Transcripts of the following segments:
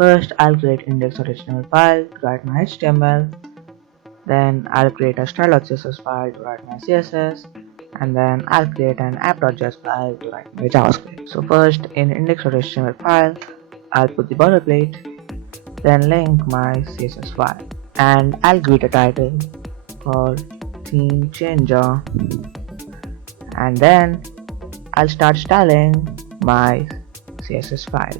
First, I'll create index.html file to write my HTML. Then I'll create a style.css file to write my CSS. And then I'll create an app.js file to write my JavaScript. So first, in index.html file, I'll put the boilerplate, then link my CSS file, and I'll give it a title called theme changer, and then I'll start styling my CSS file.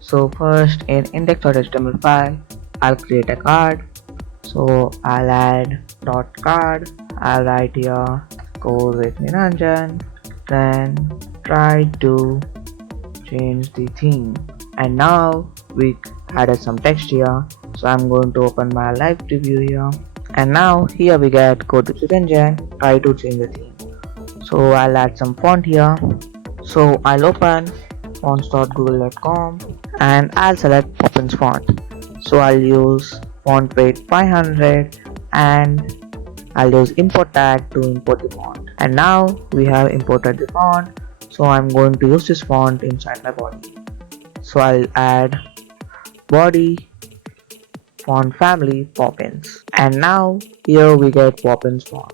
So first, in index.html file, I'll create a card. So I'll add .card. I'll write here go with Niranjan, then try to change the theme. And now we added some text here, so I'm going to open my live preview here. And now here we get go to Niranjan, try to change the theme. So I'll add some font here. So I'll open fonts.google.com and I'll select Poppins font. So I'll use font weight 500 and I'll use import tag to import the font. And now we have imported the font, so I'm going to use this font inside my body. So I'll add body font family Poppins, and now here we get Poppins font.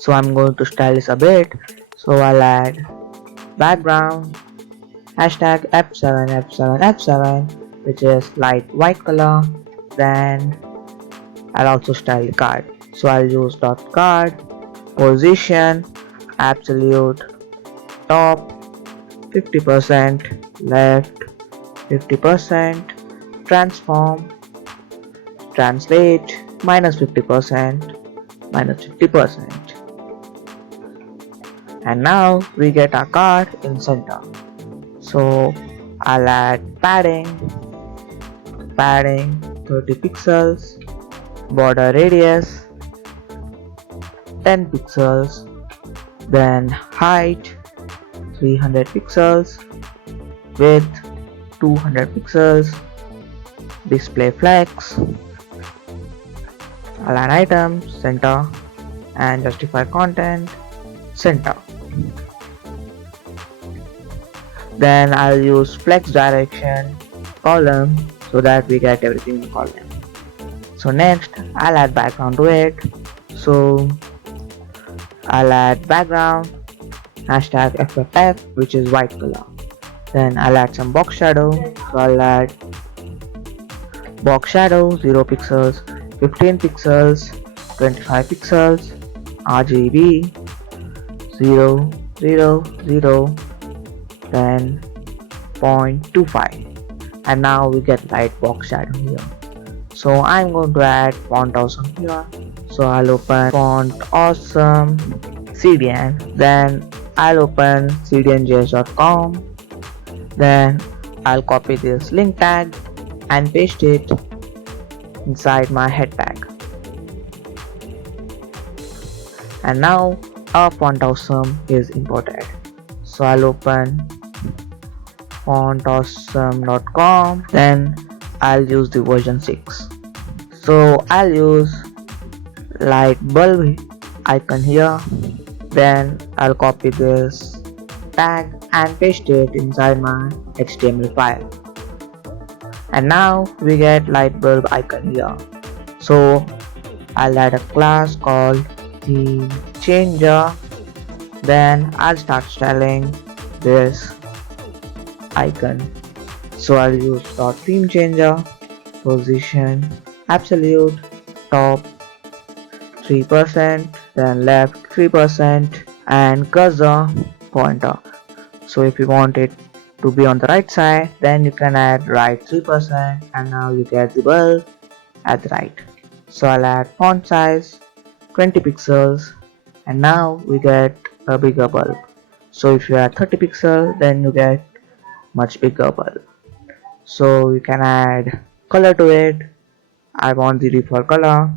So I'm going to style this a bit. So I'll add background hashtag F7 which is light white color. Then I'll also style the card. So I'll use .card, position, absolute, top, 50%, left, 50%, transform, translate, -50%, -50%. And now we get our card in center. So I'll add padding 30 pixels, border radius 10 pixels, then height 300 pixels, width 200 pixels, display flex, align items center, and justify content center. Then I'll use flex direction column so that we get everything in column. So next I'll add background to it. So I'll add background hashtag FFF, which is white color. Then I'll add some box shadow. So I'll add box shadow 0 pixels, 15 pixels, 25 pixels, RGB 0 0 0, then 0.25, and now we get light box shadow here. So I'm going to add font awesome here. So I'll open font awesome CDN, then I'll open cdnjs.com, then I'll copy this link tag and paste it inside my head tag. And now our font awesome is imported. So I'll open fontawesome.com, then I'll use the version 6. So I'll use light bulb icon here, then I'll copy this tag and paste it inside my HTML file. And now we get light bulb icon here. So I'll add a class called theme changer, then I'll start styling this icon. So I'll use theme changer, position, absolute, top 3%, then left 3%, and cursor pointer. So if you want it to be on the right side, then you can add right 3%, and now you get the bulb at the right. So I'll add font size 20 pixels, and now we get a bigger bulb. So if you add 30 pixels, then you get much bigger bulb. So you can add color to it. I want the default color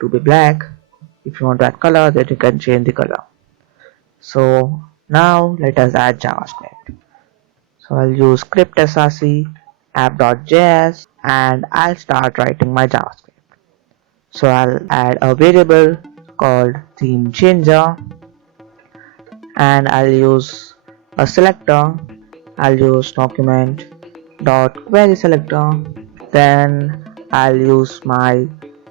to be black. If you want to add color, then you can change the color. So now let us add JavaScript. So I'll use script src app.js and I'll start writing my JavaScript. So I'll add a variable called theme changer, and I'll use a selector. I'll use document dot query selector. Then I'll use my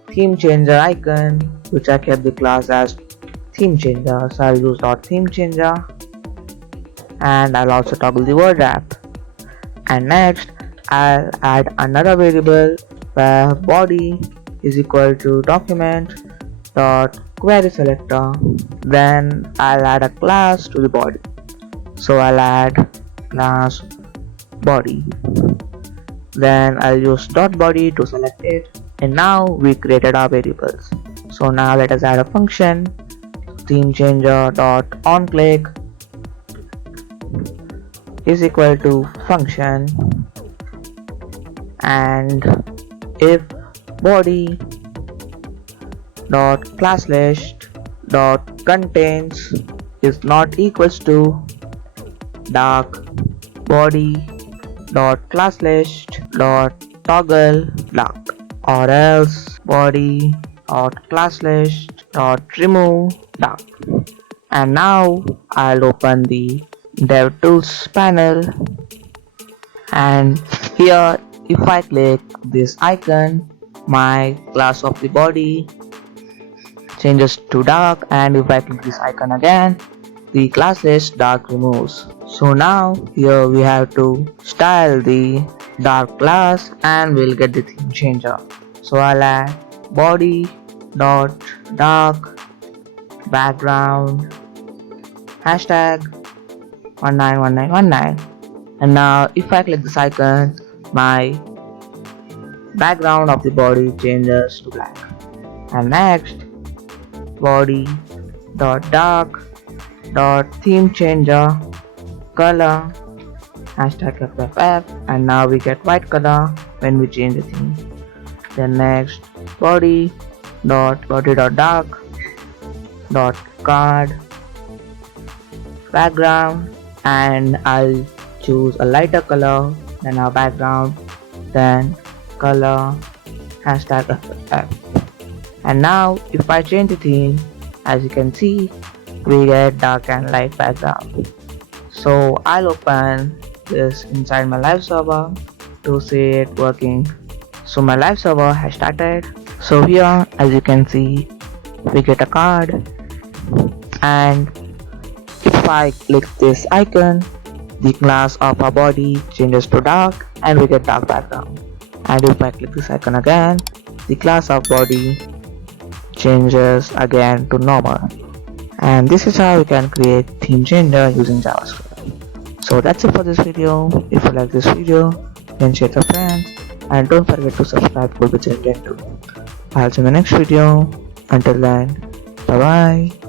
theme changer icon, which I kept the class as theme changer. So I'll use dot theme changer, and I'll also toggle the word wrap. And next I'll add another variable where body is equal to document dot query selector. Then I'll add a class to the body. So I'll add class body. Then I'll use dot body to select it. And now we created our variables. So now let us add a function, theme changer dot onClick is equal to function, and if body dot class list dot contains is not equals to dark body dot class list dot toggle dark, or else body dot class list dot remove dark. And now I'll open the DevTools panel, and here if I click this icon, my class of the body changes to dark, and if I click this icon again, the class list dark removes. So now here we have to style the dark class and we'll get the theme changer. So I'll add body dot dark background hashtag 191919, and now if I click this icon, my background of the body changes to black. And next, body dot dark dot theme changer color hashtag FFF, and now we get white color when we change the theme. Then next, body dot dark dot card background, and I'll choose a lighter color than our background, then color hashtag FFF. And now if I change the theme, as you can see, we get dark and light background. So I'll open this inside my live server to see it working. So my live server has started. So here, as you can see, we get a card, and if I click this icon, the class of our body changes to dark and we get dark background. And if I click this icon again, the class of body changes again to normal. And this is how you can create theme changer using JavaScript. So that's it for this video. If you like this video, then share it with friends, and don't forget to subscribe for the channel too. I'll see you in the next video. Until then, bye bye.